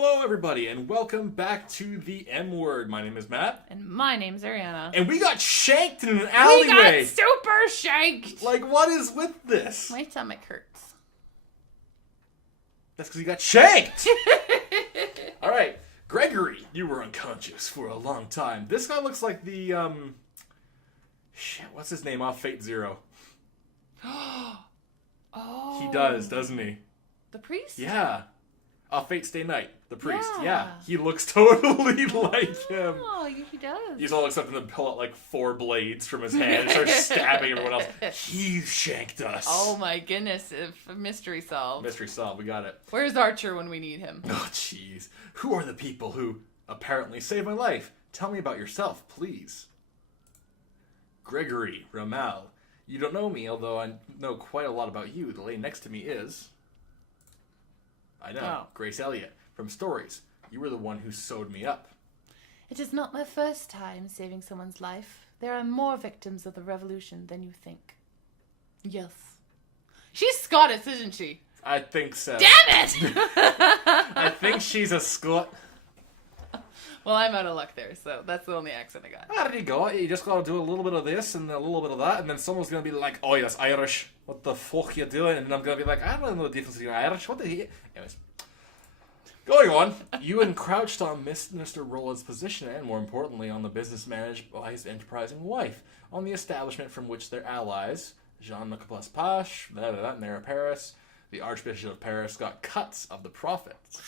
Hello, everybody, and welcome back to the M Word. My name is Matt. And my name's Ariana. And we got shanked in an alleyway. We got super shanked! Like, what is with this? My stomach hurts. That's because you got shanked! Alright, Gregory, you were unconscious for a long time. This guy looks like the, shit, what's his name off Fate Zero? Oh. He does, doesn't he? The priest? Yeah. Fate Stay Night, the priest. Yeah. He looks totally like him. Oh, he does. He's all except to pull out like 4 blades from his hand and start stabbing everyone else. He shanked us. Oh my goodness, if mystery solved. Mystery solved, we got it. Where's Archer when we need him? Oh, jeez. Who are the people who apparently saved my life? Tell me about yourself, please. Gregory Ramal. You don't know me, although I know quite a lot about you. The lady next to me is... I know, Oh. Grace Elliott, from Stories. You were the one who sewed me up. It is not my first time saving someone's life. There are more victims of the revolution than you think. Yes. She's Scottish, isn't she? I think so. Damn it! I think she's a Scot. Well, I'm out of luck there, so that's the only accent I got. How did you go? You just gotta do a little bit of this and a little bit of that, and then someone's gonna be like, oh, that's Irish. What the fuck you doing? And I'm gonna be like, I don't know the difference between Irish. What the hell? Anyways. Going on, you encroached on Mr. Rowland's position and, more importantly, on the business managed by his enterprising wife, on the establishment from which their allies, Jean-Nicolas Pache, Mayor of Paris, the Archbishop of Paris, got cuts of the profits.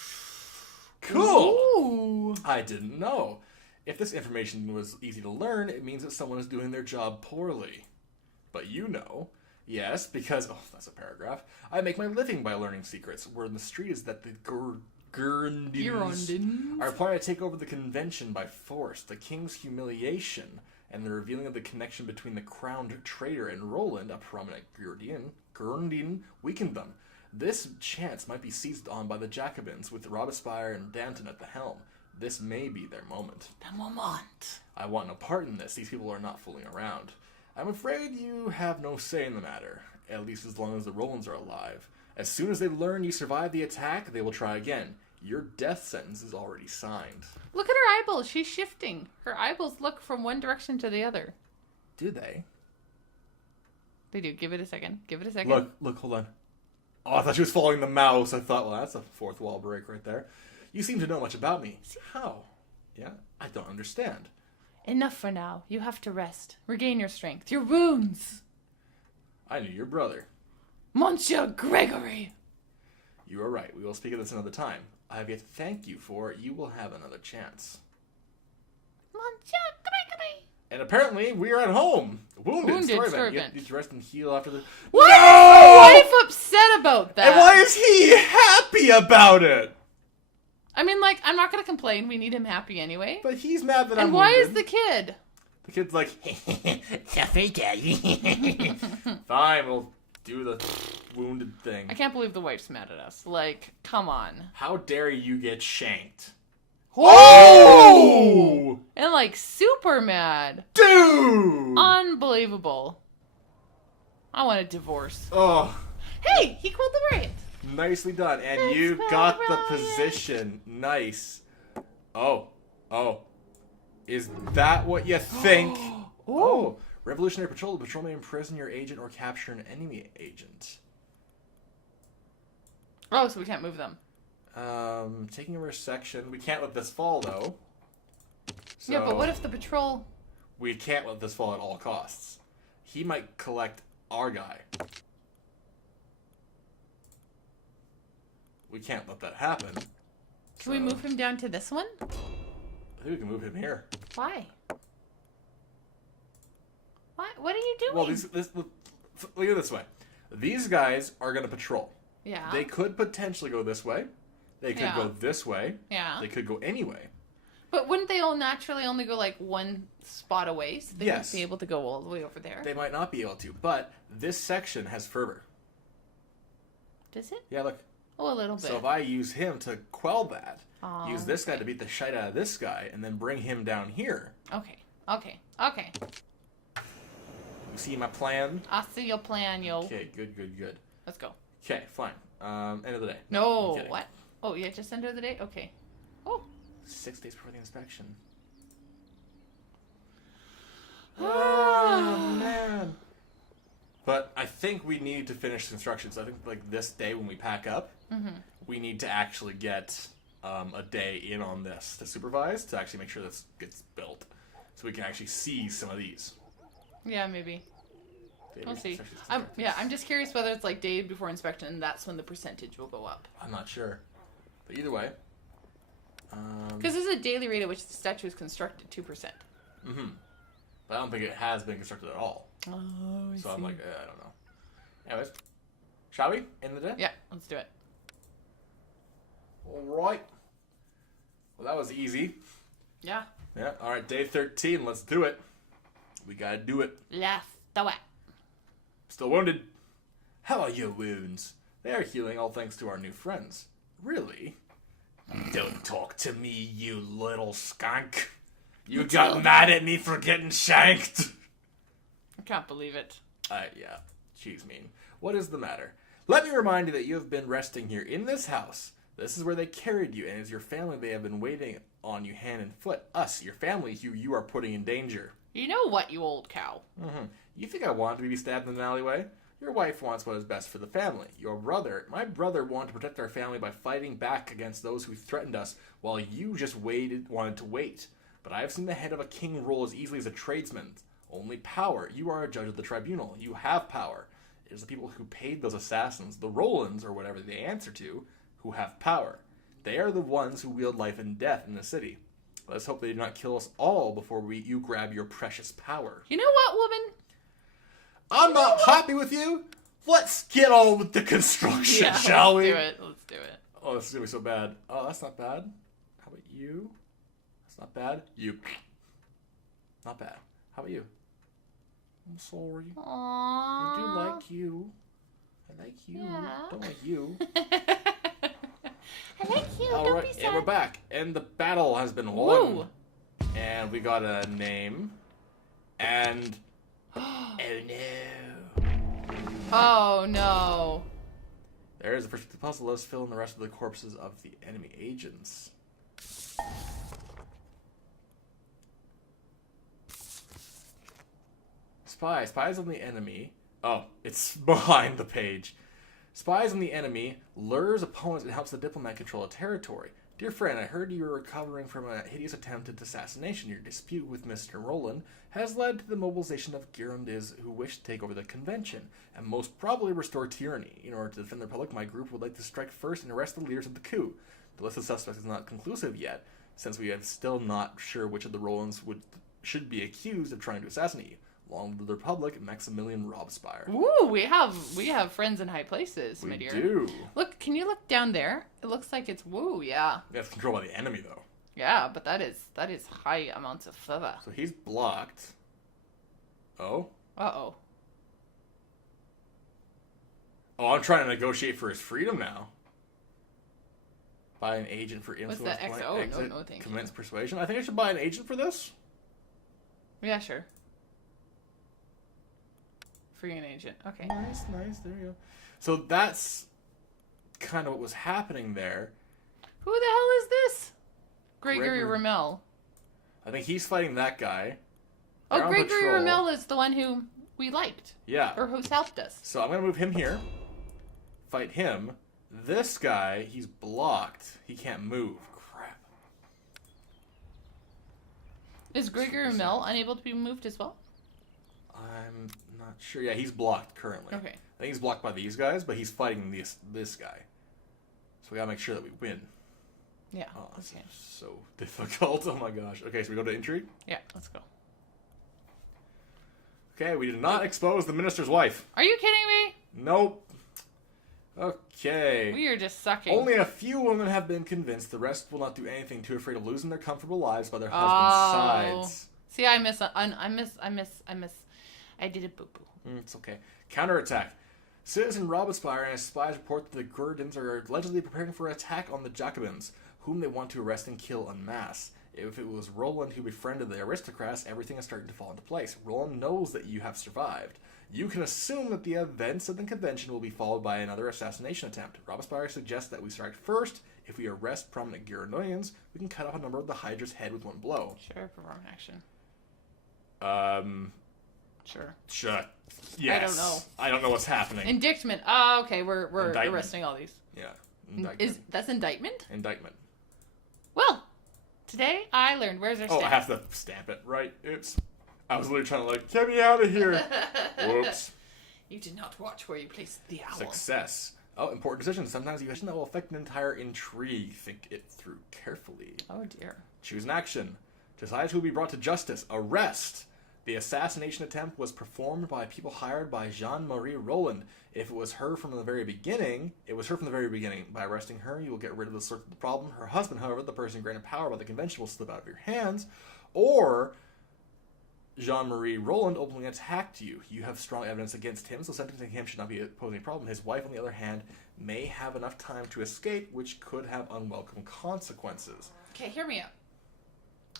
Cool! Ooh. I didn't know. If this information was easy to learn, it means that someone is doing their job poorly. But you know. Yes, because... Oh, that's a paragraph. I make my living by learning secrets. Word in the street is that the Girondins are planning to take over the convention by force. The king's humiliation and the revealing of the connection between the crowned traitor and Roland, a prominent Girondin, weakened them. This chance might be seized on by the Jacobins, with Robespierre and Danton at the helm. This may be their moment. The moment. I want no part in this. These people are not fooling around. I'm afraid you have no say in the matter, at least as long as the Rolands are alive. As soon as they learn you survived the attack, they will try again. Your death sentence is already signed. Look at her eyeballs. She's shifting. Her eyeballs look from one direction to the other. Do they? They do. Give it a second. Give it a second. Look, hold on. Oh, I thought she was following the mouse. I thought, well, that's a fourth wall break right there. You seem to know much about me. How? Yeah, I don't understand. Enough for now. You have to rest. Regain your strength. Your wounds. I knew your brother. Monsieur Gregory. You are right. We will speak of this another time. I have yet to thank you for. You will have another chance. Monsieur Gregory. And apparently, we are at home. Wounded story event. event. You need to rest and heal after the... Why No! is the wife upset about that? And why is he happy about it? I mean, like, I'm not going to complain. We need him happy anyway. But he's mad that I'm And why wounded. is the kid? The kid's like, fine, we'll do the wounded thing. I can't believe the wife's mad at us. Like, come on. How dare you get shanked? Oh! And, like, super mad. Dude! Unbelievable. I want a divorce. Oh, Hey, he quelled the riot. nicely done. And Let's you go, got the Ryan. position. Nice. Oh. Is that what you think? Oh. Revolutionary Patrol. The patrol may imprison your agent or capture an enemy agent. Oh, so we can't move them. Taking over a section. We can't let this fall, though. So Yeah, but what if the patrol... we can't let this fall at all costs. He might collect our guy. We can't let that happen. Can we move him down to this one? I think we can move him here. Why? What are you doing? Well, look at it this way. These guys are going to patrol. Yeah. They could potentially go this way. They could Yeah. go this way. Yeah. They could go any way. But wouldn't they all naturally only go like one spot away? So they Yes. wouldn't be able to go all the way over there. They might not be able to, but this section has fervor. Does it? Yeah, look. Oh, a little bit. So if I use him to quell that, Oh, use this guy to beat the shite out of this guy, and then bring him down here. Okay. You see my plan? I see your plan, yo. Okay, good. Let's go. Okay, fine. End of the day. No, I'm kidding. what? Oh, yeah, just under the day? Okay. Oh. 6 days before the inspection. Oh, man. But I think we need to finish construction. So I think like this day when we pack up, we need to actually get a day in on this to supervise to actually make sure this gets built. So we can actually see some of these. Yeah, maybe. We'll see. I'm just curious whether it's like day before inspection and that's when the percentage will go up. I'm not sure. But either way. Because this is a daily rate at which the statue is constructed, 2%. Mm-hmm. But I don't think it has been constructed at all. Oh, I see. I'm like, I don't know. Anyways, shall we end the day? Yeah, let's do it. All right. Well, that was easy. Yeah. Yeah. All right, day 13. Let's do it. We gotta do it. Let's do it. Still wounded. How are your wounds? They are healing, all thanks to our new friends. Really? Don't talk to me, you little skunk. You got mad at me for getting shanked. I can't believe it. Yeah. She's mean. What is the matter? Let me remind you that you have been resting here in this house. This is where they carried you, and as your family, they have been waiting on you hand and foot. Us, your family, who you are putting in danger. You know what, you old cow? Mm-hmm. You think I want to be stabbed in an alleyway? Your wife wants what is best for the family. My brother wanted to protect our family by fighting back against those who threatened us, while you just wanted to wait. But I have seen the head of a king roll as easily as a tradesman. Only power. You are a judge of the tribunal. You have power. It is the people who paid those assassins, the Rolands, or whatever they answer to, who have power. They are the ones who wield life and death in the city. Let's hope they do not kill us all before you grab your precious power. You know what, woman? I'm not happy with you. Let's get on with the construction, shall we? Let's do it. Oh, this is going to be so bad. Oh, that's not bad. How about you? That's not bad. You. Not bad. How about you? I'm sorry. Aww. I do like you. I like you. Yeah. Don't like you. I like you. All Don't right, be sad. and we're back. And the battle has been won. Woo. And we got a name. And... oh, no. Oh, no. There is a first puzzle. Let's fill in the rest of the corpses of the enemy agents. Spies on the enemy. Oh, it's behind the page. Spies on the enemy, lures opponents, and helps the diplomat control a territory. Dear friend, I heard you were recovering from a hideous attempted assassination. Your dispute with Mr. Roland has led to the mobilization of Girondins who wish to take over the convention, and most probably restore tyranny. In order to defend the Republic, my group would like to strike first and arrest the leaders of the coup. The list of suspects is not conclusive yet, since we are still not sure which of the Rolands should be accused of trying to assassinate you. Along with the Republic, Maximilian Robespierre. Ooh, we have friends in high places, my dear. We do. Look, can you look down there? It looks like it's yeah. That's controlled by the enemy, though. Yeah, but that is high amounts of fervor. So he's blocked. Oh? Uh-oh. Oh, I'm trying to negotiate for his freedom now. Buy an agent for influence. What's the X? Oh, no, thank you. Commence persuasion. I think I should buy an agent for this. Yeah, sure. Free an agent. Okay. Nice. There you go. So that's kind of what was happening there. Who the hell is this? Gregory Rommel. I think he's fighting that guy. Oh, Gregory Rommel is the one who we liked. Yeah. Or who's helped us. So I'm going to move him here. Fight him. This guy, he's blocked. He can't move. Crap. Is Gregory Rommel unable to be moved as well? I'm not sure. Yeah, he's blocked currently. Okay. I think he's blocked by these guys, but he's fighting this guy. So we gotta make sure that we win. Yeah. Oh, this okay. is so difficult. Oh my gosh. Okay, so we go to intrigue? Yeah, let's go. Okay, we did not expose the minister's wife. Are you kidding me? Nope. Okay. We are just sucking. Only a few women have been convinced. The rest will not do anything, too afraid of losing their comfortable lives by their husbands' sides. See, I did a boo-boo. It's okay. Counterattack. Citizen Robespierre and his spies report that the Girondins are allegedly preparing for an attack on the Jacobins, whom they want to arrest and kill en masse. If it was Roland who befriended the aristocrats, everything is starting to fall into place. Roland knows that you have survived. You can assume that the events of the convention will be followed by another assassination attempt. Robespierre suggests that we strike first. If we arrest prominent Girondins, we can cut off a number of the Hydra's head with one blow. Sure, perform action. Sure. Yes. I don't know. I don't know what's happening. Indictment. Oh, okay. We're Indictment. arresting all these. Yeah. Indictment. That's indictment? Indictment. Well, today I learned. Where's our stamp? Oh, I have to stamp it, right? Oops. I was literally trying to get me out of here. Whoops. You did not watch where you placed the owl. Success. Oh, important decision. Sometimes you have that will affect an entire intrigue. Think it through carefully. Oh, dear. Choose an action. Decide who will be brought to justice. Arrest. The assassination attempt was performed by people hired by Jean-Marie Roland. If it was her from the very beginning, By arresting her, you will get rid of the source of the problem. Her husband, however, the person granted power by the convention, will slip out of your hands. Or Jean-Marie Roland openly attacked you. You have strong evidence against him, so sentencing him should not be posing a problem. His wife, on the other hand, may have enough time to escape, which could have unwelcome consequences. Okay, hear me out.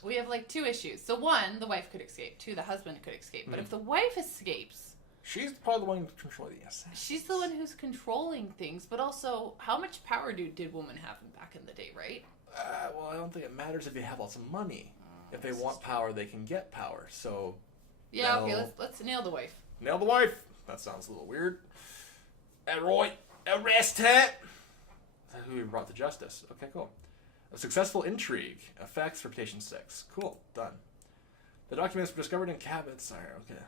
We have 2 issues. So 1, the wife could escape. 2, the husband could escape. But if the wife escapes, she's probably the one controlling the assassin. she's the one who's controlling things. But also, how much power did women have back in the day, right? Well, I don't think it matters if they have lots of money. If they want power, they can get power. So yeah, okay, let's nail the wife. Nail the wife. That sounds a little weird. Roy, arrest her. Is that who we brought to justice? Okay, cool. A successful intrigue. Effects, reputation 6. Cool, done. The documents were discovered in cabinets. Sorry, okay.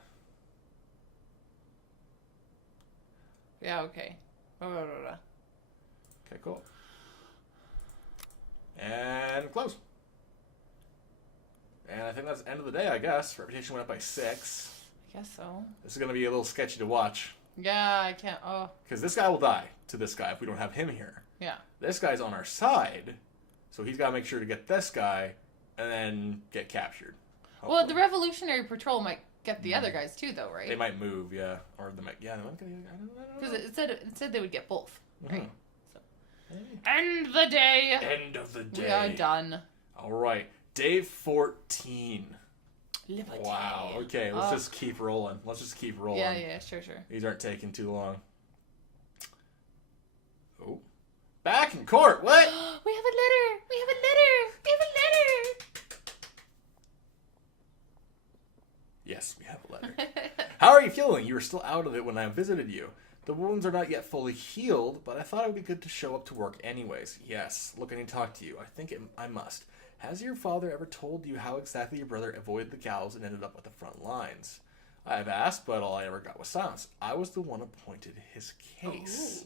Yeah, okay. Okay, cool. And close. And I think that's the end of the day, I guess. Reputation went up by 6. I guess so. This is going to be a little sketchy to watch. Yeah, I can't. Oh. Because this guy will die to this guy if we don't have him here. Yeah. This guy's on our side, so he's got to make sure to get this guy and then get captured. Hopefully. Well, the Revolutionary Patrol might get the other guys too, though, right? They might move, yeah. Or they might, yeah, they might get, I don't know. Because it said they would get both, right? So. Maybe. End the day. End of the day. We are done. All right. Day 14. Liberty. Wow. Okay, let's just keep rolling. Yeah, sure. These aren't taking too long. Oh. Back in court. What? We have a letter. Yes, we have a letter. How are you feeling? You were still out of it when I visited you. The wounds are not yet fully healed, but I thought it would be good to show up to work anyways. Yes, look, I need to talk to you. I must. Has your father ever told you how exactly your brother avoided the gallows and ended up at the front lines? I have asked, but all I ever got was silence. I was the one appointed his case.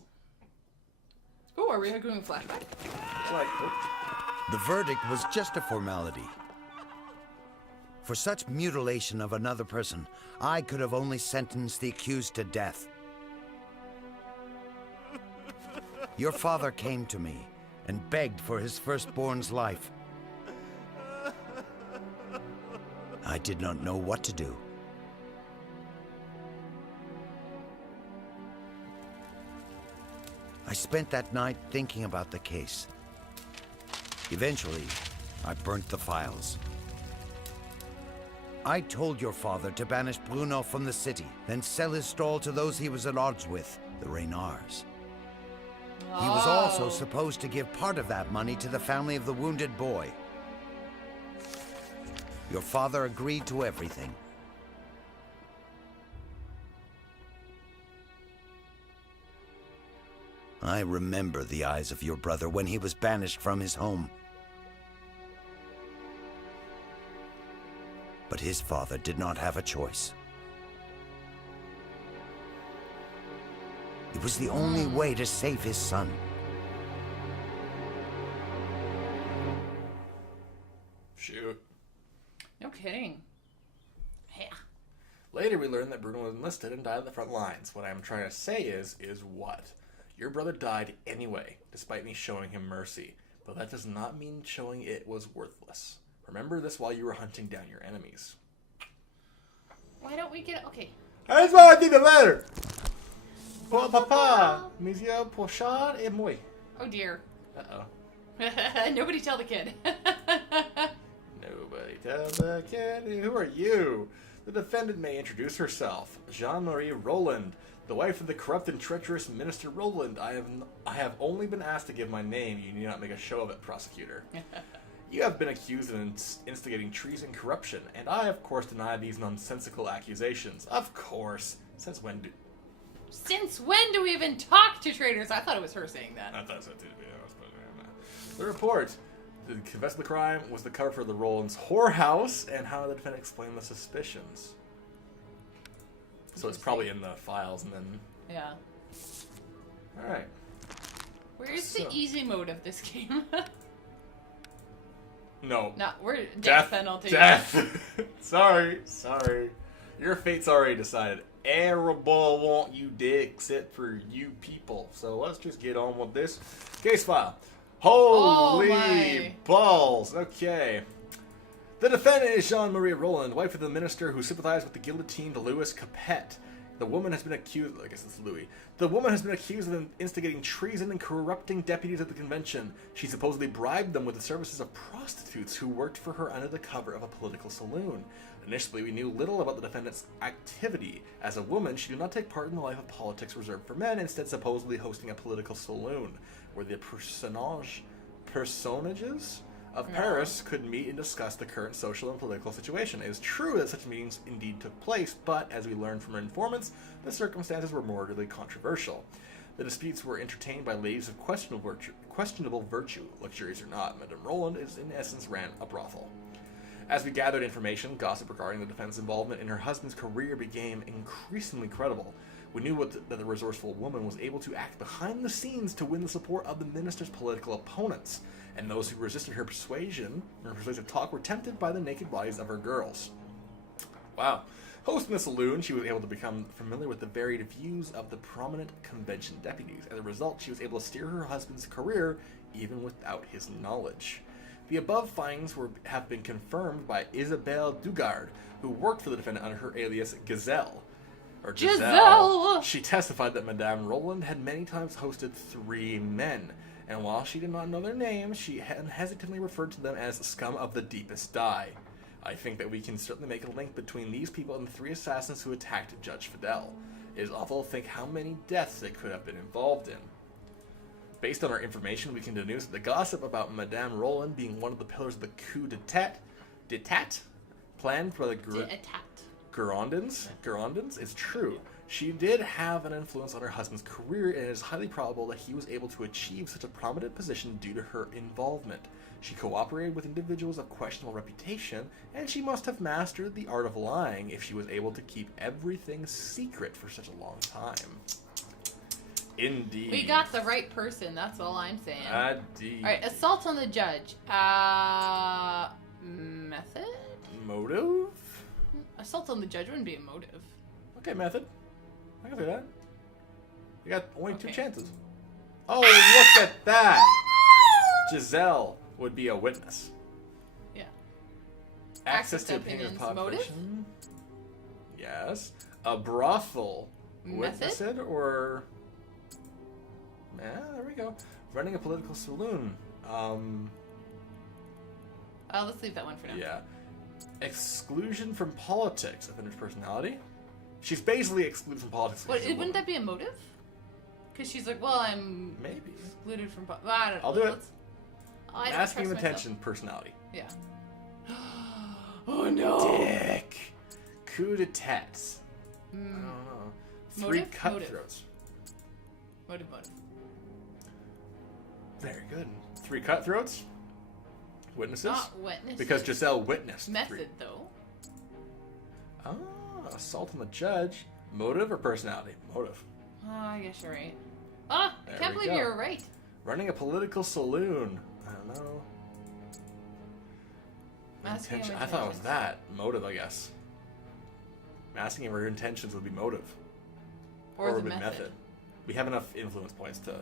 Oh, are we doing a flashback? The verdict was just a formality. For such mutilation of another person, I could have only sentenced the accused to death. Your father came to me and begged for his firstborn's life. I did not know what to do. I spent that night thinking about the case. Eventually, I burnt the files. I told your father to banish Bruno from the city, then sell his stall to those he was at odds with, the Reynards. He was also supposed to give part of that money to the family of the wounded boy. Your father agreed to everything. I remember the eyes of your brother when he was banished from his home. But his father did not have a choice. It was the only way to save his son. Shoot. No kidding. Yeah. Later, we learned that Bruno was enlisted and died at the front lines. What I'm trying to say is what? Your brother died anyway, despite me showing him mercy. But that does not mean showing it was worthless. Remember this while you were hunting down your enemies. Why don't we get... Okay. That's why I did the letter! Pour papa, monsieur Pochard et moi. Oh, dear. Uh-oh. Nobody tell the kid. Nobody tell the kid. Who are you? The defendant may introduce herself. Jean-Marie Roland. The wife of the corrupt and treacherous Minister Roland. I have only been asked to give my name. You need not make a show of it, prosecutor. You have been accused of instigating treason and corruption, and I, of course, deny these nonsensical accusations. Of course. Since when do we even talk to traitors? I thought it was her saying that. I thought so too. The report. The confess of the crime was the cover for the Roland's whorehouse, and how the defendant explained the suspicions. So it's probably in the files, and then... Yeah. Alright. Where's the easy mode of this game? No. No, we're death penalty. Death! Sorry. Your fate's already decided. Everybody want you dead except for you people. So let's just get on with this case file. Holy balls. Okay. The defendant is Jean-Marie Roland, wife of the minister who sympathized with the guillotined Louis Capet. The woman has been accused... I guess it's Louis. The woman has been accused of instigating treason and corrupting deputies at the convention. She supposedly bribed them with the services of prostitutes who worked for her under the cover of a political saloon. Initially, we knew little about the defendant's activity. As a woman, she did not take part in the life of politics reserved for men, instead supposedly hosting a political saloon, where the personages of Paris could meet and discuss the current social and political situation. It is true that such meetings indeed took place, but as we learned from our informants, the circumstances were morally controversial. The disputes were entertained by ladies of questionable virtue, luxurious or not. Madame Roland in essence ran a brothel. As we gathered information, gossip regarding the defendant's involvement in her husband's career became increasingly credible. We knew that the resourceful woman was able to act behind the scenes to win the support of the minister's political opponents, and those who resisted her persuasive talk were tempted by the naked bodies of her girls. Wow. Hosting the saloon, she was able to become familiar with the varied views of the prominent convention deputies. As a result, she was able to steer her husband's career even without his knowledge. The above findings have been confirmed by Isabelle Dugard, who worked for the defendant under her alias Gazelle. Giselle! She testified that Madame Roland had many times hosted 3 men, and while she did not know their names, she hesitantly referred to them as scum of the deepest dye. I think that we can certainly make a link between these people and the 3 assassins who attacked Judge Fidel. It is awful to think how many deaths they could have been involved in. Based on our information, we can deduce that the gossip about Madame Roland being one of the pillars of the coup d'etat planned by the Girondins is true. She did have an influence on her husband's career, and it is highly probable that he was able to achieve such a prominent position due to her involvement. She cooperated with individuals of questionable reputation, and she must have mastered the art of lying if she was able to keep everything secret for such a long time. Indeed. We got the right person, that's all I'm saying. Indeed. Alright, assault on the judge. Method? Motive? Assault on the judge wouldn't be a motive. Okay, method. I can do that. You got only 2 chances. Oh, look at that! Giselle would be a witness. Yeah. Access to opinion of population. Motive? Yes. A brothel. Witnessed or... Yeah, there we go. Running a political saloon. Let's leave that one for now. Yeah. Exclusion from politics. Offender's personality. She's basically excluded from politics. Wouldn't that be a motive? Because she's like, well, I'm maybe excluded from politics. Well, I don't know. I'll do it. Asking of attention, personality. Yeah. Oh no. Dick. Coup d'etat. I don't know. 3 cutthroats. Motive. Very good. 3 cutthroats. Witnesses? Not witnesses. Because Giselle witnessed. Method, 3. though. Assault on the judge. Motive or personality? Motive. I guess you're right. I can't believe you were right. Running a political saloon. I don't know. Intention. I thought it was that. Motive, I guess. Asking if her intentions would be motive. Or the method. We have enough influence points to...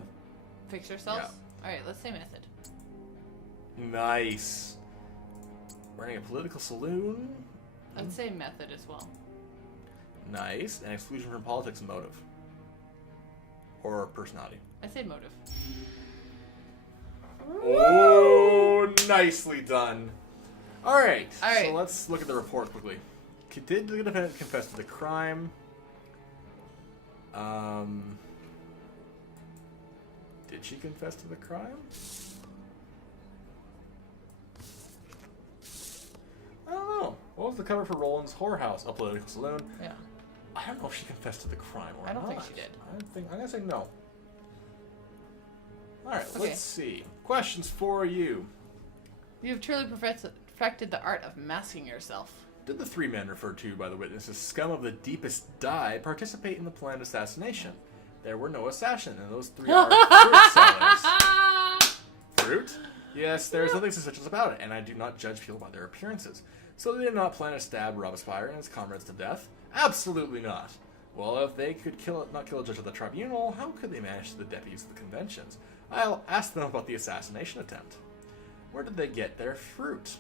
fix ourselves? Yeah. Alright, let's say method. Nice. Running a political saloon. I'd say method as well. Nice. And exclusion from politics and motive. Or personality. I'd say motive. Oh, nicely done. Alright. So let's look at the report quickly. Did the defendant confess to the crime? Did she confess to the crime? I don't know. What was the cover for Roland's Whorehouse? A political saloon? Yeah. I don't know if she confessed to the crime or not. I don't think she did. I'm gonna say no. Alright, Okay. let's see. Questions for you. You have truly perfected the art of masking yourself. Did the three men referred to by the witnesses, scum of the deepest dye, participate in the planned assassination? There were no assassins, and those three are fruit sellers. Fruit? Yes, there is nothing suspicious about it, and I do not judge people by their appearances. So they did not plan to stab Robespierre and his comrades to death? Absolutely not. Well, if they could not kill a judge of the tribunal, how could they manage the deputies of the conventions? I'll ask them about the assassination attempt. Where did they get their fruit?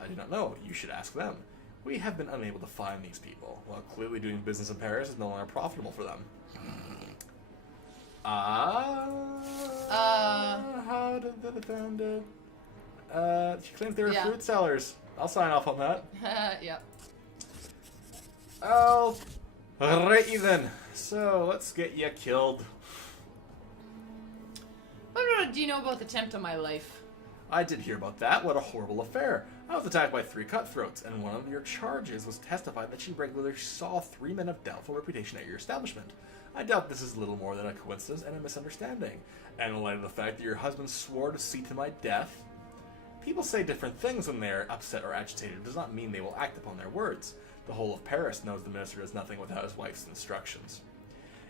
I do not know. You should ask them. We have been unable to find these people. Well, clearly doing business in Paris is no longer profitable for them. How did they found it? She claims they were fruit sellers. I'll sign off on that. Yeah. Oh, righty then. So, let's get you killed. What do you know about the attempt on my life? I did hear about that. What a horrible affair. I was attacked by 3 cutthroats, and one of your charges was testified that she regularly saw 3 men of doubtful reputation at your establishment. I doubt this is little more than a coincidence and a misunderstanding. And in light of the fact that your husband swore to see to my death, people say different things when they are upset or agitated. It does not mean they will act upon their words. The whole of Paris knows the minister does nothing without his wife's instructions.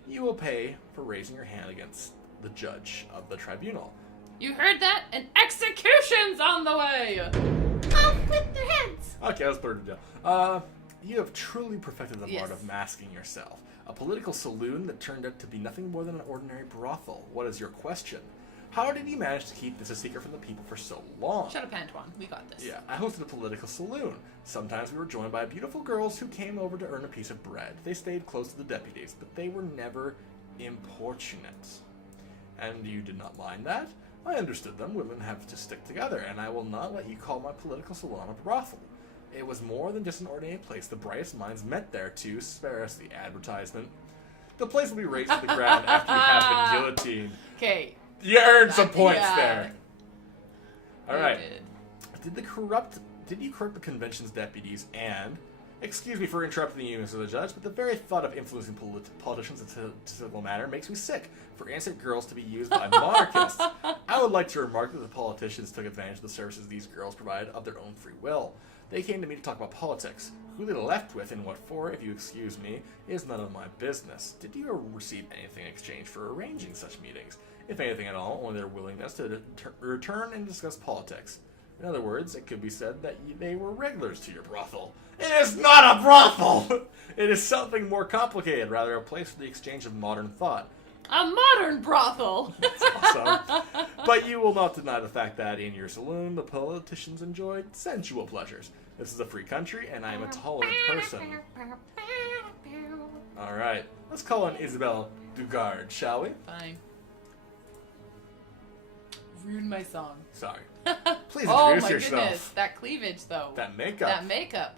You will pay for raising your hand against the judge of the tribunal. You heard that? An execution's on the way! Off with their heads! Okay, let's put it down. You have truly perfected the Yes. art of masking yourself. A political saloon that turned out to be nothing more than an ordinary brothel. What is your question? How did you manage to keep this a secret from the people for so long? Shut up, Antoine. We got this. Yeah, I hosted a political saloon. Sometimes we were joined by beautiful girls who came over to earn a piece of bread. They stayed close to the deputies, but they were never importunate. And you did not mind that? I understood them. Women have to stick together, and I will not let you call my political salon a brothel. It was more than just an ordinary place. The brightest minds met there to spare us the advertisement. The place will be razed to the ground after you have been guillotined. Okay. You earned some points Yeah. there. All You right. did. Did you corrupt the convention's deputies and, excuse me for interrupting you, Mr. the Judge, but the very thought of influencing politicians in a civil manner makes me sick. For innocent girls to be used by monarchists. I would like to remark that the politicians took advantage of the services these girls provided of their own free will. They came to me to talk about politics. Who they left with and what for, if you excuse me, is none of my business. Did you receive anything in exchange for arranging such meetings? If anything at all, only their willingness to return and discuss politics. In other words, it could be said that they were regulars to your brothel. It is not a brothel! It is something more complicated, rather a place for the exchange of modern thought. A modern brothel! Awesome. But you will not deny the fact that in your saloon, the politicians enjoyed sensual pleasures. This is a free country, and I am a tolerant person. Alright, let's call on Isabelle Dugard, shall we? Fine. Ruined my song. Sorry. Please Oh introduce my yourself. goodness. That cleavage, though. That makeup. That makeup.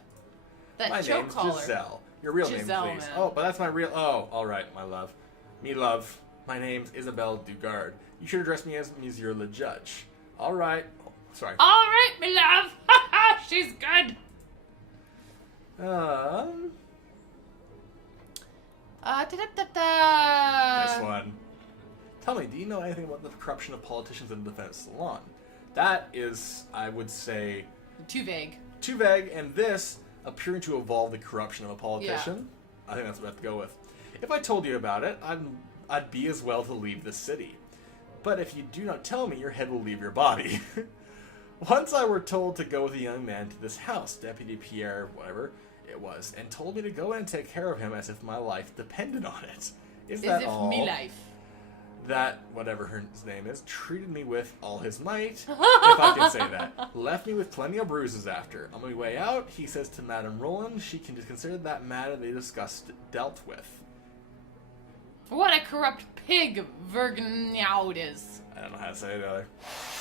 That My choke name's collar. Giselle. Your real Giselle, name, please. man. Oh, but that's my real... Oh, alright, my love. Me love. My name's Isabelle Dugard. You should address me as Monsieur le Judge. Alright. Oh, sorry. Alright, my love. She's good. This one. Tell me, do you know anything about the corruption of politicians in the defense salon? That is, I would say, Too vague. too vague, and this appearing to involve the corruption of a politician. I think that's what I have to go with. If I told you about it, I'd be as well to leave the city. But if you do not tell me, your head will leave your body. Once I were told to go with a young man to this house, Deputy Pierre, whatever it was, and told me to go in and take care of him as if my life depended on it. Is that As if all? me life. That, whatever his name is, treated me with all his might, if I can say that. Left me with plenty of bruises after. On my way out, he says to Madame Roland she can consider that matter they discussed dealt with. What a corrupt pig Vergnaud is. I don't know how to say it either.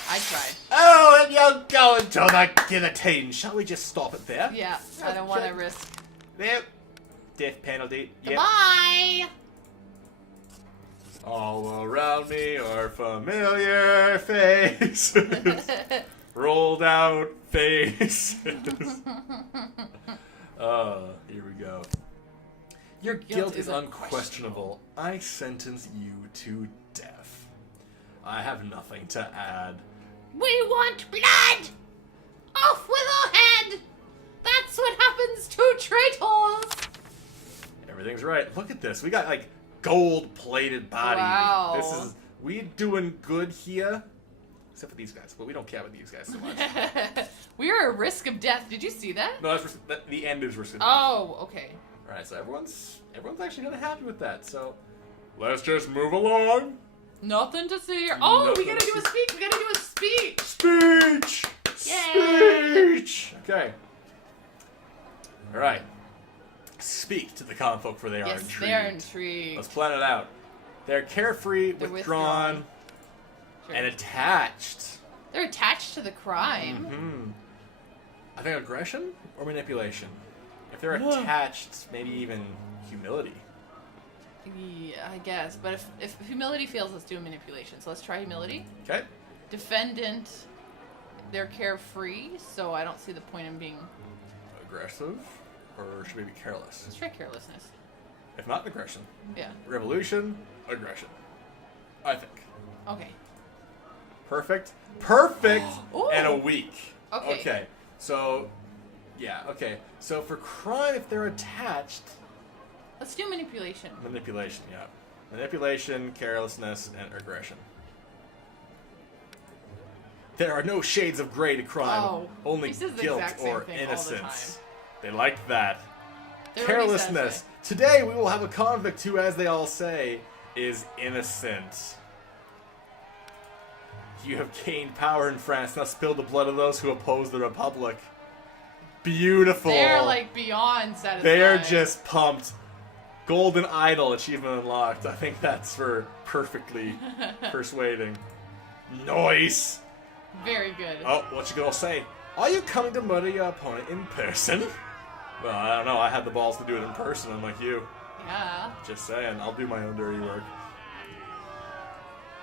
I tried. Oh, and you're going to the guillotine. Shall we just stop it there? Yeah, I don't want to risk. There. Death penalty. Yep. Goodbye! All around me are familiar faces. Rolled out faces. Here we go. Your guilt is unquestionable. I sentence you to death. I have nothing to add. We want blood! Off with our head! That's what happens to traitors! Everything's right. Look at this. We got like gold-plated body. Wow. We doing good here. Except for these guys. But we don't care about these guys so much. We are at risk of death. Did you see that? No, the end is risk of death. Oh, okay. Alright, so everyone's actually kind of happy with that. So let's just move along. Nothing to see here. Oh, Nothing we gotta do a speech. We gotta do a speech. Speech! Yay! Speech! Okay. Alright. Speak to the common folk, for they are Yes, intrigued. they're intrigued. Let's plan it out. They're carefree, They're withdrawn, Sure. and attached. They're attached to the crime. Mm-hmm. I think aggression or manipulation. If they're attached, maybe even humility. Yeah, I guess. But if humility fails, let's do a manipulation. So let's try humility. Okay. Defendant, they're carefree, so I don't see the point in being... Aggressive, or should we be careless? Let's try carelessness. If not aggression. Yeah. Revolution, aggression. I think. Okay. Perfect, Ooh. and a weak. Okay. Okay. So, yeah. Okay. So for crime, if they're attached, Let's do manipulation. manipulation. Yeah. Manipulation, carelessness, and aggression. There are no shades of gray to crime. Oh, only he says the guilt exact same or thing all the innocence. They like that. They're already Carelessness. satisfied. Today we will have a convict who, as they all say, is innocent. You have gained power in France, now spill the blood of those who oppose the Republic. Beautiful. They're like beyond satisfied. They're just pumped. Golden Idol achievement unlocked. I think that's for perfectly persuading. Nice. very good. Oh, what you gonna say? Are you coming to murder your opponent in person? Well, I don't know. I had the balls to do it in person, unlike you. Yeah. Just saying. I'll do my own dirty work.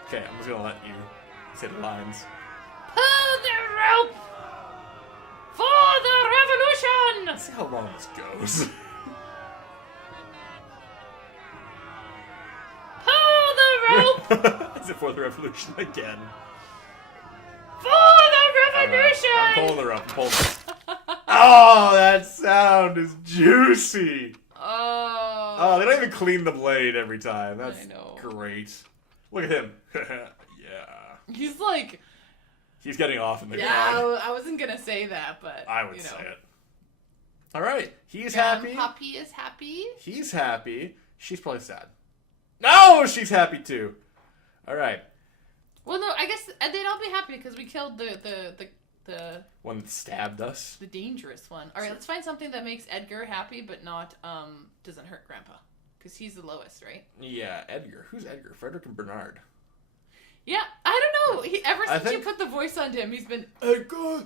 Okay, I'm just gonna let you say the lines. Pull the rope for the revolution. Let's see how long this goes. Pull the rope Is it for the revolution again? for the Alright, revolution. I'm pulling the rope. I'm pulling the... Oh, that sound is juicy. Oh. Oh, they don't even clean the blade every time. That's I know. great. Look at him. Yeah. He's like. He's getting off in the Yeah, ground. I wasn't gonna say that, but I would you know. say it. All right. He's Young happy. Puppy is happy. He's happy. She's probably sad. No, she's happy too. All right. Well, no, I guess they'd all be happy because we killed the One that stabbed us. the dangerous one. All right, let's find something that makes Edgar happy, but not doesn't hurt Grandpa, because he's the lowest, right? Yeah, Edgar. Who's Edgar? Frederick and Bernard. Yeah, I don't know. Ever I since you think- put the voice onto him, he's been Edgar.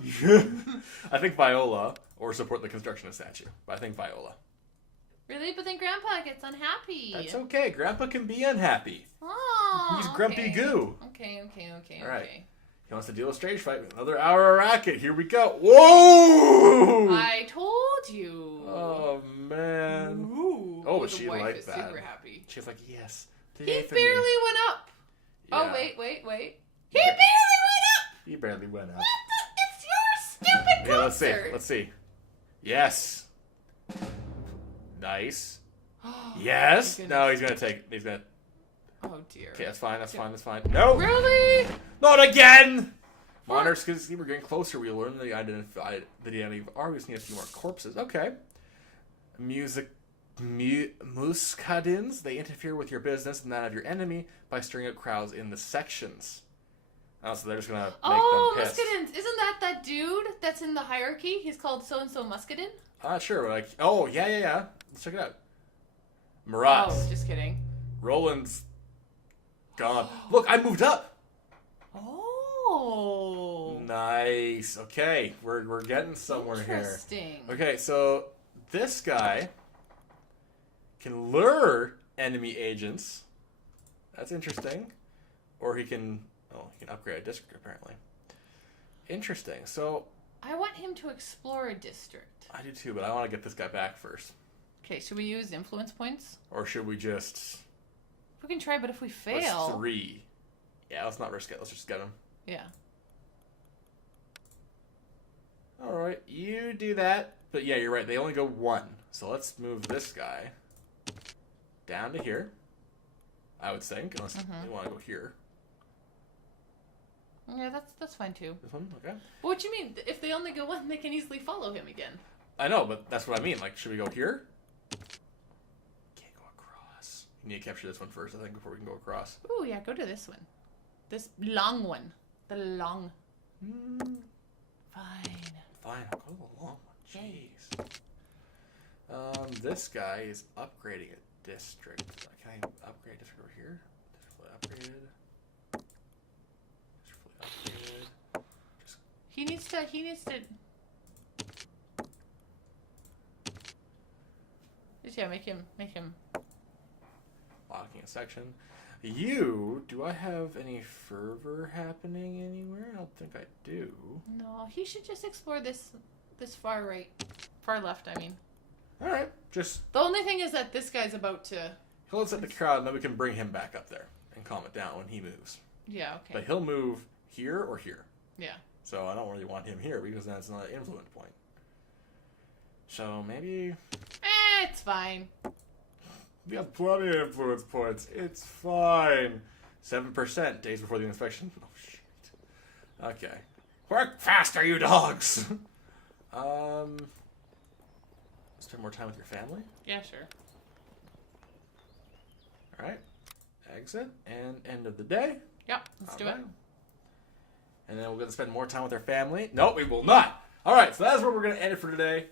I think Viola, or support the construction of statue. But I think Viola. really, but then Grandpa gets unhappy. That's okay. Grandpa can be unhappy. Oh, He's grumpy goo. Okay. All right. He wants to deal a stage fight with another hour of racket. Here we go. Whoa! I told you. Oh man. Ooh. Oh, but the she wife liked is that. super happy. She's like, yes. He today for barely me. went up. Oh, Yeah. wait. He barely went up! He barely went up. What the? It's your stupid Yeah, let's see. concert! Let's see. Yes. Nice. Yes. My No, goodness. he's gonna take. He's gonna. Oh, dear. Okay, that's fine. That's fine. That's fine. No. Really? Not again. Monarchs, because we're getting closer. We learn the identity of our. We just need a few more corpses. Okay. Muscadins. They interfere with your business and that of your enemy by stirring up crowds in the sections. Oh, so they're just gonna make Oh, them pissed. Muscadin. Isn't that dude that's in the hierarchy? He's called so-and-so Muscadin? I'm not sure. Like, oh yeah. Let's check it out. Marat. Oh, just kidding. Roland's gone. Look, I moved up. Oh. Nice. Okay, we're getting somewhere here. Interesting. Okay, so this guy can lure enemy agents That's interesting. Or he can upgrade a district apparently. Interesting. So I want him to explore a district. I do too, but I want to get this guy back first. Okay, should we use influence points? Or should we just... We can try, but if we fail... What's 3? Yeah, let's not risk it. Let's just get him. Yeah. Alright, you do that. But yeah, you're right. They only go 1. So let's move this guy down to here. I would think, unless they want to go here. Yeah, that's fine too. This one? Okay. But what do you mean? If they only go 1, they can easily follow him again. I know, but that's what I mean. Like, should we go here? Can't go across. You need to capture this one first, I think, before we can go across. Ooh, yeah, go to this one. This long one. The long. Fine. Fine, I'll go to the long one. Jeez. This guy is upgrading a district. Can I upgrade a district over here? District fully upgraded. Just... He needs to... Just, yeah, make him... Locking a section. Do I have any fervor happening anywhere? I don't think I do. No, he should just explore this far left, I mean. Alright, just... The only thing is that this guy's about to... He'll upset the crowd, and then we can bring him back up there and calm it down when he moves. Yeah, okay. But he'll move here or here. Yeah. So I don't really want him here, because that's not an influence point. So maybe... It's fine. We have plenty of influence points. It's fine. 7% days before the inspection. Oh, shit. Okay. Work faster, you dogs! Spend more time with your family? Yeah, sure. Alright. Exit. And end of the day. Yep, let's do it. And then we're going to spend more time with our family. No, we will not! Alright, so that's where we're going to end it for today.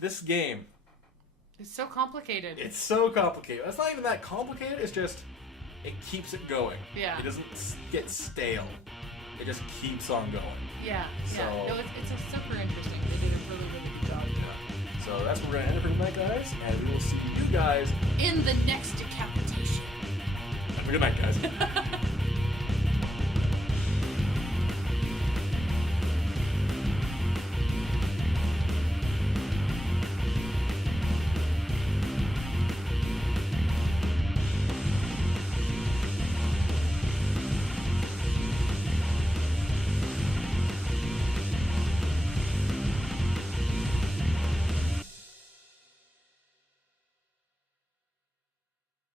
This game... It's so complicated. It's so complicated. It's not even that complicated. It's just, it keeps it going. Yeah. It doesn't get stale. It just keeps on going. Yeah. So, yeah. No, it's a super interesting. They did a really, really good job. Yeah. So that's where we're going to end it for tonight, guys. And we will see you guys in the next decapitation. Have a good night, guys.